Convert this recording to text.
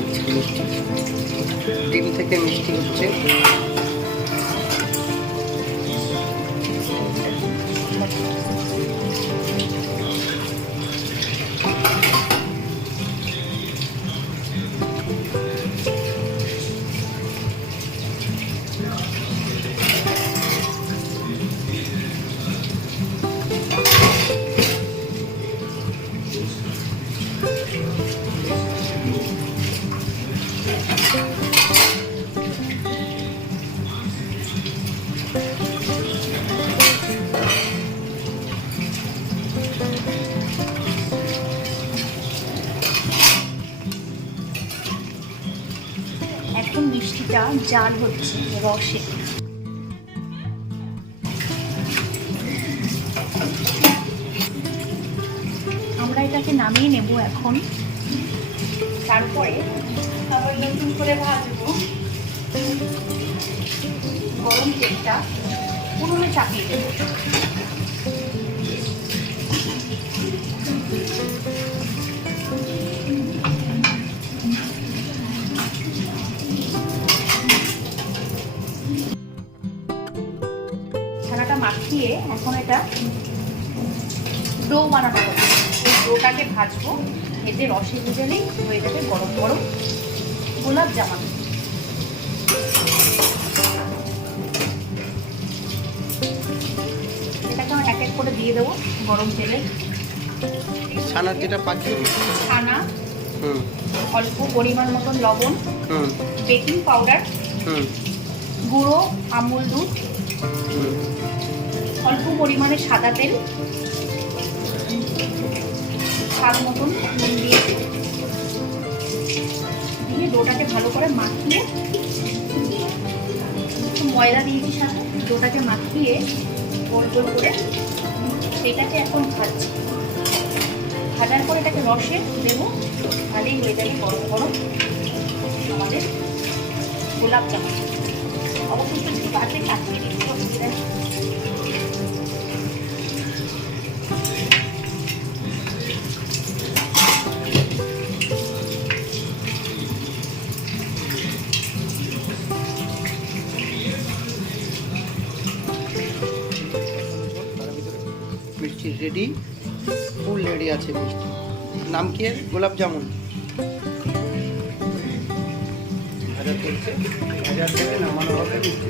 দিচ্ছি মিষ্টি, ডিম থেকে মিষ্টি হচ্ছে। এখন মিষ্টিটা জাল হচ্ছে রসে। আমরা এটাকে নামিয়ে নেব এখন। তারপরে আবার নতুন করে ভাজবো। গরম তেলটা পুরোনো চাপিয়ে দেবো। ছানাটা মাখিয়ে এখন এটা ডো বানানো হবে। এই ডোটাকে ভাজবো, এতে রসে ভেজালেই হয়ে যাবে গরম গরম গোলাপ জামুন। এটাকে এক এক করে দিয়ে দেবো গরম তেলে। ছানার যেটা পাচ্ছি, ছানা, অল্প পরিমাণ মতন লবণ, বেকিং পাউডার, গুঁড়ো আমুল দুধ, অল্প পরিমাণে সাদা তেল, স্বাদ মতন নুন দিয়ে ডোটাকে ভালো করে মাখিয়ে, একটু ময়দা দিয়েছি সাথে, ডোটাকে মাখিয়ে গোল গোল করে সেটাকে এখন ভাজছি। ভাজার পরে এটাকে রসে দেবো, ভালোই হয়ে যাবে গরম গরম আমাদের গোলাপ জামুন। অবশ্যই একটু কাছে কাটিয়ে দিচ্ছি অসুবিধা। মিষ্টি রেডি, ফুল রেডি আছে মিষ্টি। নাম কি এর? গোলাপ জামুন। ভাজা চলছে, ভাজা থেকে নামানো হবে মিষ্টি।